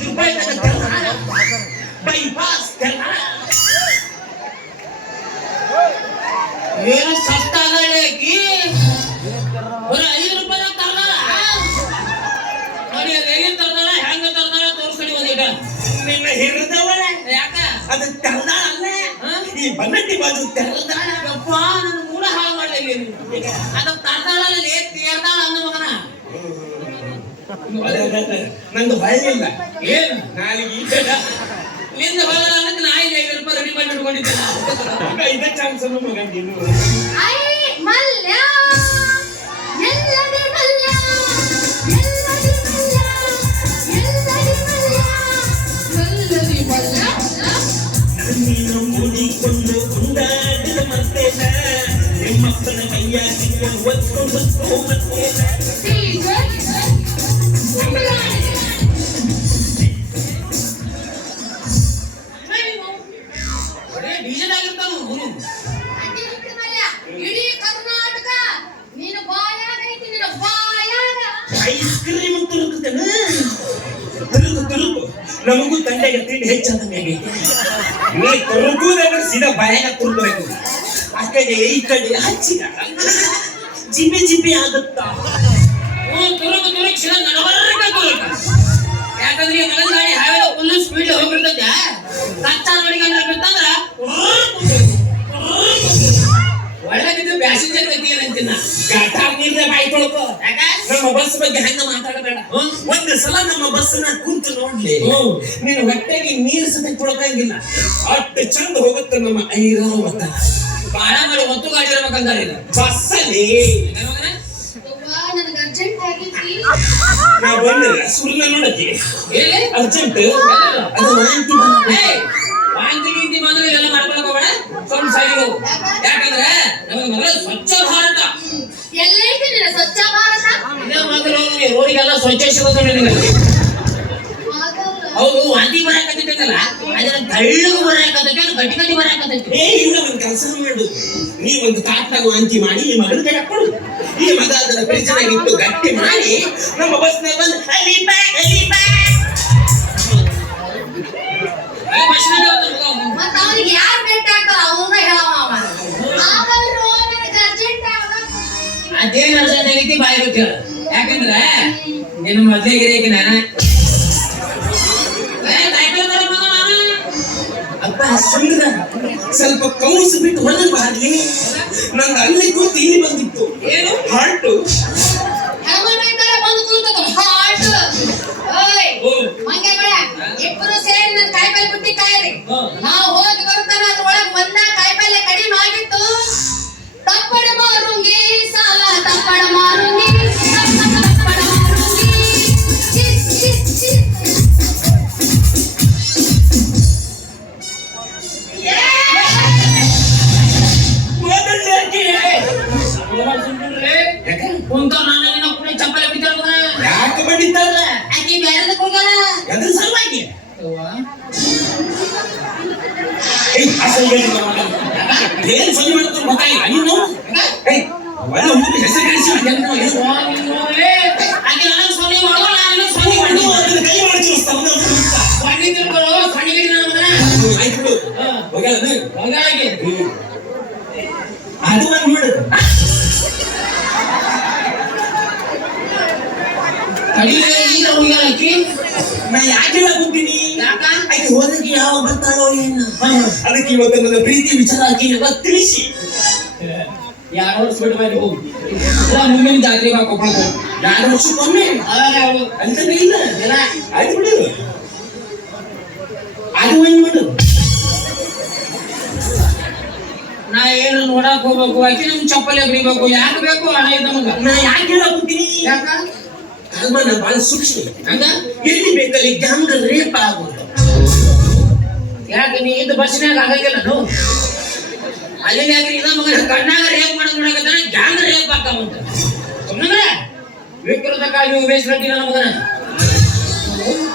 ರೂಪಾಯಿ ತನಕ ಕರ್ನಾಟಕ ಬೈಪಾಸ್ ಕರ್ನಾಟಕ ಏನು ಸಸ್ತ ಆಗಲೇಕಿ ಬರೀ ಐದು ರೂಪಾಯಿ ತರ್ದಾಳ ನೋಡಿ, ಅದು ಹೇಗೆ ತರ್ದಾಳ ಹೆಂಗ ತರ್ದಾಳ ತೋರ್ಸ್ಕೊಡಿ ಒಂದೀಗ ನಿನ್ನ ಹಿರಿದವಳೆ ಯಾಕ? ಅದು ತೆರೆದಾಳ ಅಲ್ಲ. ಈ ಬನ್ನಟ್ಟಿ ಬಾಜು ತೆರೆದಾಳ ನನ್ನ ನಂದು ಹೊಳ್ಳಿಲ್ಲ ಏನು? ನಾಲಿಗೆ ನಿಂದ ಹೊಲ ಅನ್ನಕ್ಕೆ ನಾ ಐದು ಐದು ರೂಪಾಯಿ ರೆಡಿ ಮಾಡಿ ಇಟ್ಕೊಂಡಿದ್ದೆ. ಇದೇ ಚಾನ್ಸ್ ಅನ್ನು ಮಗ ನೀನು ಐ ಮಲ್ಯ ಎಲ್ಲದಿ ಮಲ್ಯ ಎಲ್ಲದಿ ಮಲ್ಯ ಎಲ್ಲದಿ ಮಲ್ಯ. ಎಲ್ಲದಿ ಮಲ್ಯ? ನೀನು ಮೂಡಿಕೊಂಡು ಉಂಡಾಡಿದ ಮತ್ತೇನ ನಿಮ್ಮಪ್ಪನ ಐಸ್ ಕ್ರೀಮ್ ತುರುಕುತ್ತೇನ. ತುರುಕು ತುರುಕು. ನಮಗೂ ತಂಡೆಗೆ ತಿಂಡಿ ಹೆಚ್ಚಾದಂಗೆ ಆಗೈತೆ ನೀ ತುರುಕುದಂದ್ರೆ ಸೀದಾ ಬಾಯಾಗ ತುರುಕಬೇಕು. ಆ ಕಡೆ ಈ ಕಡೆ ಹಚ್ಚಿದ. ಜಿಬಿ ಜಿಬಿ ಆಗುತ್ತಾ? ತುರುಕು ತುರುಕು ನಡಬರ್ಕ ತುರುಕ ಯಾಕಂದ್ರೆ ಈ ಮಗನ ಗಾಡಿ ಹಾವೇದ ಫುಲ್ ಸ್ಪೀಡ್ ಹೋಗ್ಬಿಡ್ತೈತೆ. ಕಚ್ಚಾ ನೋಡಿಕೊಂಡ್ರೆ ಬಿತ್ತಂದ್ರ ಒಳಗಿದ್ದು ಪ್ಯಾಸೆಂಜರ್ ಗತಿ ಏನಂತಿನ? ಗಾಟಾರ್ ನೀರ್ನ ಬಾಯಿ ತೊಳ್ಕೊ. ನಮ್ಮ ಬಸ್ ಬಗ್ಗೆ ಹಂಗ ಮಾತಾಡಬೇಡ. ಒಂದು ಸಲ ನಮ್ಮ ಬಸ್ನ ಕುಂತು ನೋಡ್ಲಿ. ನೀನು ಹೊಟ್ಟೆಗೆ ನೀರು ಸತ ಕೊಡಕಂಗಿಲ್ಲ ಅಷ್ಟು ಚಂದ ಹೋಗುತ್ತೆ ನಮ್ಮ ಐರಾವತ. ಬಾಳ ಮಾಡಿ ಒತ್ತು ಗಾಡಿ ಇರ್ಬೇಕಂತಾರೆ ಅರ್ಜೆಂಟ್ ಆಗೈತಿ ನಾ ಬಂದಿಲ್ಲ ಸುಳ್ಳ ನೋಡಕ್ಕೆ. ಹೇಳಿ ಅರ್ಜೆಂಟ್ ಅದು ವಾಂತಿ ಏಯ್, ವಾಂತಿ ಗೀಂತಿ ಬಂದ್ರೆ ಇದೆಲ್ಲ ಮಾಡ್ಕೊಳಕ್ ಹೋಗ್ಬೇಡ. ಸ್ವಲ್ಪ ಯಾಕಂದ್ರೆ ನಮಗೆ ಮೊದಲು ಸ್ವಚ್ಛ ಭಾರತ. ಎಲ್ಲೈತಿ ನಿನ್ನ ಸ್ವಚ್ಛ ಭಾರತ? ಇದೇ ರೋಡಿಗೆಲ್ಲ ಸ್ವಚ್ಛ ಸಿಗೋದು ನಿನಗೆ ಹೌದು ವಾಂತಿ ಬರಾಕತ್ತೈತಲ್ಲ ತಳ್ಳಗೂ ಅದು ಗಟ್ಟಿ ಗಟ್ಟಿ ಬರಾಕತ್ತೈತೆ ಏ ಇಲ್ಲ ಒಂದು ಕೆಲಸ ಮಾಡು. ನೀ ಒಂದು ತಾಟ್ನಾಗ ವಾಂತಿ ಮಾಡಿ ನಿಮ್ಮ ಮಗನ ಕೈ ಈ ಮಗ ಅದರ ಗಟ್ಟಿ ಮಾಡಿ ನಮ್ಮ ಬಸ್ನಾಗ ಬಂದು ಅಲ್ಲಿ ಬಾ ಅಲ್ಲಿ ಬಾ ಈ. ಮತ್ತ ಅವನಿಗೆ ಯಾರು ಹೇಳವ ಅರ್ಜೆಂಟ್ ಆಗ ಅದೇನ್ ಅರ್ಜೆಂಟ್ ಆಗೈತಿ ಬಾಯಿ ಬಿಟ್ಟು ಯಾಕಂದ್ರೆ ನಿನ್ನ ಮೊದ್ಲೇ ಗಿರೇಕಿ ನಾನು ಅಪ್ಪ ಸ್ವಲ್ಪ ಕೌಸ್ ಬಿಟ್ಟು ಹೊರಗೆ ಬಾರ್ಲಿ ನಂದು ಅಲ್ಲಿ ಕೂತು ಇಲ್ಲಿ ಬಂದಿತ್ತು. ಏನು? ಹಾರ್ಟು ಏನ್ ಸರಿ ಮಾಡ್ತಾರೆ ಗೊತ್ತಾಗಿಲ್ಲ ನೀನು ಏಯ್ ಒಳ್ಳೆ ಹುಡುಗ ಹೆಸರು ಕಳಿಸಿ ಅವ್ವ, ನೀನ್ ನೋಡ್ಲೆ. ಕಡಿಲೆ ಈಗ. ನಾ ಯಾಕೆ ಹೇಳಕುಂತೀನಿ? ಯಾಕ? ಆಕೆ ಯಾವ ಬರ್ತಾಳೋ ಏನು? ಅದಕ್ಕೆ ಇವತ್ತು ನನ್ನ ಪ್ರೀತಿ ವಿಚಾರ ಆಗಿ ಎಲ್ಲ ತಿಳಿಸಿ. ಯಾರೋ ಹೋಗು. ಮುಂದಿನ ಬಾ ಕೊಪ್ಪಳಕ್ಕೆ ಹೋಗು. ಎರಡು ವರ್ಷಕ್ಕೊಮ್ಮೆ? ಅದಾನೆ ಇಲ್ಲ. ಆಯ್ತು ಬಿಡು. ಅದು ಒಂದು ಮಾಡು ನಾ ಏನು ನೋಡಕ್ ಹೋಗ್ಬೇಕು? ಆಕಿ ನಮ್ ಚಪ್ಪಲಿ ಬಿಡಿಬೇಕು ಯಾಕೆ ಬೇಕು? ಹಣ ಇದ್ದ ಮಗ ನಾ ಯಾಕೆ ಹೋಗ್ತೀನಿ ಯಾಕ? ಅಲ್ಮಾನ ಬಹಳ ಸೂಕ್ಷ್ಮ ಹಂಗ? ಎಲ್ಲಿ ಬೇಕಲ್ಲಿ ಗ್ಯಾಂಗ್ ರೇಪ್ ಆಗೋದು. ಯಾಕೆ ನೀ ಇದು ಬಸ್ಸಿನಾಗ ಆಗಂಗಿಲ್ಲ ನಾನು ಅಲ್ಲಿ ಯಾಕೆ ಇದ ಮಗ ಕಣ್ಣಾಗ ರೇಪ್ ಮಾಡಕ್ ನೋಡಕತ್ತಾನ ಗ್ಯಾಂಗ್ ರೇಪ್ ಹಾಕವಂತ ಸುಮ್ಮನೆ ವಿಕೃತಕ್ಕಾಗಿ ಉಮೇಶ್ ರೆಡ್ಡಿ ನನ್ನ ಮಗನ.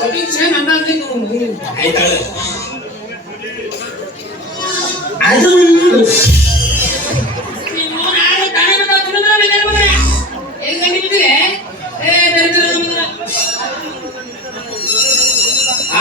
ಕಟಿಂಗ್ ಸೇಮ್ ಹಂಗ ಆಯ್ತಾಳ. ಅದು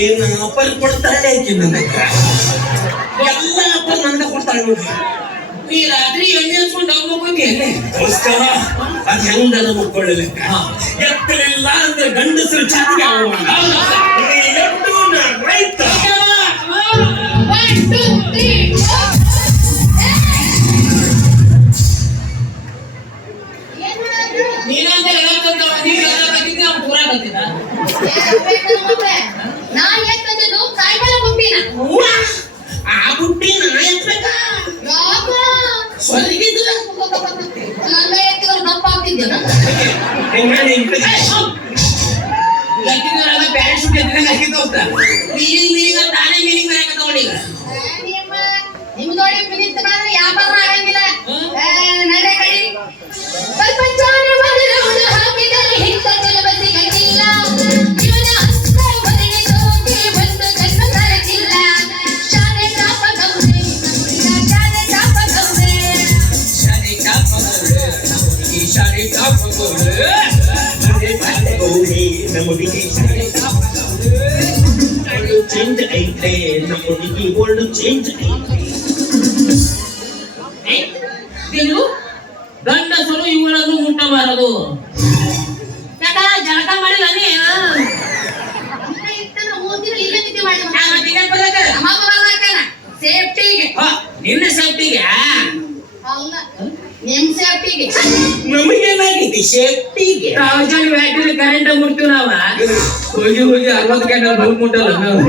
ಏನು ಅಪ್ಪರ್ ಕೊಡ್ತಾಳೆ ಆಕಿ ನನಗೆ ಎಲ್ಲ ಅಪ್ಪರ್ ನನಗೆ ಕೊಡ್ತಾಳೆ ನೋಡಿ ನೀ ರಾತ್ರಿ ಎಣ್ಣೆ ಹಚ್ಕೊಂಡು ಹೋಗ್ಬೇಕು ಎಣ್ಣೆ ದೋಸ್ತ ಅದ್ ಹೆಂಗದ ಮುಕ್ಕೊಳ್ಳಲಿಕ್ಕ ಎತ್ತಲಿಲ್ಲ ಅಂದ್ರೆ ಗಂಡಸರು ಚಾತಿಗೆ ಎತ್ತು ರೈತ. ನೀನಂತ ಹೇಳಕ್ಕಂತ ನೀನು ಅವ್ನು ಪೂರ ನಾ Bota. ಇದು ಗಂಡಸರು ಇವುಗಳನ್ನು ಮುಟ್ಟಬಾರದು. ಯಾಕ ಜಳಕ ಮಾಡಿಲ್ಲ ನೀ? ಸೇಫ್ಟಿಗೆ. ನಿನ್ನ ಸೇಫ್ಟಿಗೆ? ನಿಮ್ ಸೇಫ್ಟಿಗೆ. ನಮಗೇನಾಗಿದೆ ಸೇಫ್ಟಿಗೆ? ಥೌಸಂಡ್ ವ್ಯಾಟಿನ ಕರೆಂಟ್ ಮುಟ್ತೀವಿ ನಾವ. ಹೋಗಿ ಹೋಗಿ ಅರವತ್ತು ಗಂಟೆ ಬಂದ್ಬಿಟ್ಟಲ್ಲ ನಾವು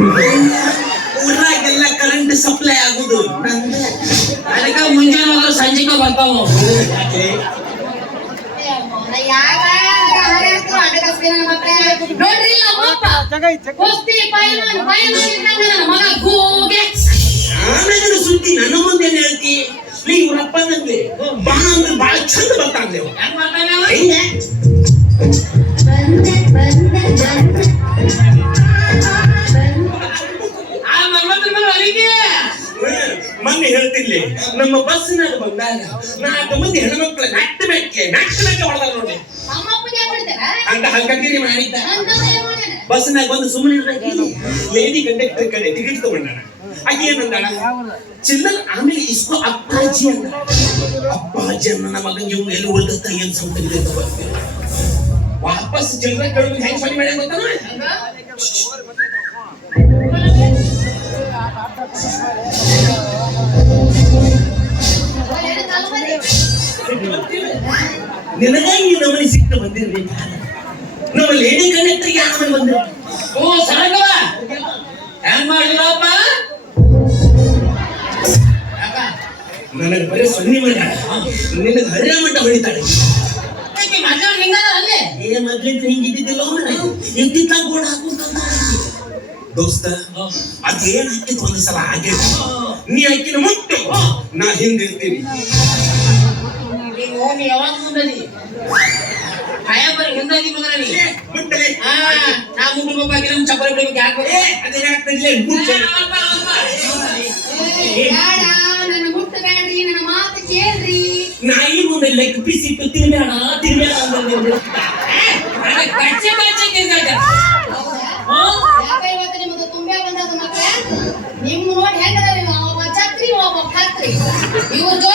ಕರೆಂಟ್ ಸಪ್ಲೈ ಆಗುದು. ಅದಕ್ಕೆ ಮುಂಜಾನೆ ಹೋದ್ರೆ ಸಂಜೆಗೆ ಬರ್ತಾವ. ನೋಡ್ರಿ ನಮ್ಮಪ್ಪ ಕುಸ್ತಿ ಪೈಲ್ವಾನ್ ಪೈಲ್ವಾನ್ ಇದ್ದಂಗ ನನ್ನ ಮಗ ಗೂಗೆ. ಆಮೇಲೆ ಸುದ್ದಿ ನನ್ನ ಮುಂದೆ ಹೇಳ್ತಿ? ನೀ ಇವರಪ್ಪ ನಂಗೆ ಬಾಣ ಅಂದ್ರೆ ಬಹಳ ಚಂದ ಬರ್ತಾ ಅವ. ಹೆಂಗ್ ಬರ್ತಾನೆ ಹೆಂಗೆ? ಬಂದೆ ಬಂದೆ ಬಂದೆ. ನಮ್ಮ ಬಸ್ನಾಗ ಬಂದಾಗ ನಾಲ್ಕು ಮಂದಿ ಹೆಣ್ಮಕ್ಳು ನಟ್ಟ ಬೆಕ್ಕೆ ನಟ್ಟ ಬೆಕ್ಕೆ ಹೊಡೆದಾರ ನೋಡಿ ಅಂತ ಹಂಗಂತೀನಿ ಮಾಡಿದ್ದ. ಬಸ್ನಾಗ ಬಂದು ಸುಮ್ಮನೆ ಲೇಡಿ ಕಂಡಕ್ಟರ್ ಕಡೆ ಟಿಕೆಟ್ ತಗೊಂಡಾನ. ಆಕೆ ಏನಂದಾಳ ಚಿಲ್ಲರ್ ಆಮೇಲೆ ಇಸ್ಕೋ ಅಪ್ಪಾಜಿ ಅಂದ. ಅಪ್ಪಾಜಿ ಅನ್ನ ನಮ್ಮ ಮಗಂಗೆ ಇವ್ನು ಎಲ್ಲಿ ಉಳ್ದತ್ತ ಏನ್ ಸಂಬಂಧ ವಾಪಸ್ ಚಿಲ್ಲರ ಕೇಳೋದು ಹೆಂಗ್ ಸರಿ ಮಾಡಿ ಗೊತ್ತಾನ? ನಿನಗಾಗಿ ಈ ಸಿಕ್ಕ ಬಂದಿರ್ಲಿ ನಮ್ಮ ಲೇಡಿ ಕಂಡಕ್ಟರ್ ಯಾರು ಬಂದಿರ? ಓ ಸರಗವ ಹೆಂಗ್ ಮಾಡಿದ್ರಪ್ಪ? ನನಗೆ ಬರೀ ಸುನ್ನಿ ಮಗ. ನಿನಗೆ ಹರಿಯ ಮಟ್ಟ ಹೊಡಿತಾಳೆ. ಏ ಹಿಂಗಿದ್ದಿದ್ದಿಲ್ಲ ಗೋಡ ಹಾಕುತ್ತ ದೋಸ್ತ ಅದೇನ್ ಹಾಕಿತ್ತು ಒಂದ್ಸಲ ಹಾಗೆ? ನೀ ಹಾಕಿನ ಮುಟ್ಟು. ನಾ ಹಿಂದಿರ್ತೀನಿ. ನೀ ಯಾವಾಗ ಮುಂದದಿ ಭಯ ಬರೀ ಹಿಂದದಿ ಮಗನ ಆ, ನಾ ಮುಟ್ಬೇಕಾಗಿ ನಮ್ ಚಪ್ಪಲಿ ಬಿಡ್ಬೇಕು ಯಾಕೆ ಅದೇ ಏ, ಬ್ಯಾಡ ನನ್ನ ಮುಟ್ಟ ಬ್ಯಾಡ್ರಿ ನನ್ನ ಮಾತು ಕೇಳ್ರಿ. ನಾಯಿ ಮುಂದೆ ಲೆಗ್ ಪೀಸ್ ಇಟ್ಟು ತಿನ್ಬೇಡ ತಿನ್ಬೇಡ ಅಂದ್ರೆ ಕಚ್ಚೆ ಕಚ್ಚೆ ತಿರ್ಗಾಟ ಯಾಕ ಇವತ್ತು ನಿಮ್ಮದು ತುಂಬೆ ಬಂದದ ಮಕ್ಕಳೇ? ನಿಮ್ ನೋಡಿ ಹೆಂಗದ ಒಬ್ಬ ಛತ್ರಿ ಒಬ್ಬ ಕತ್ರಿ. ಇವ್ರ ಜೋಡಿ ನಿಂತ್ರ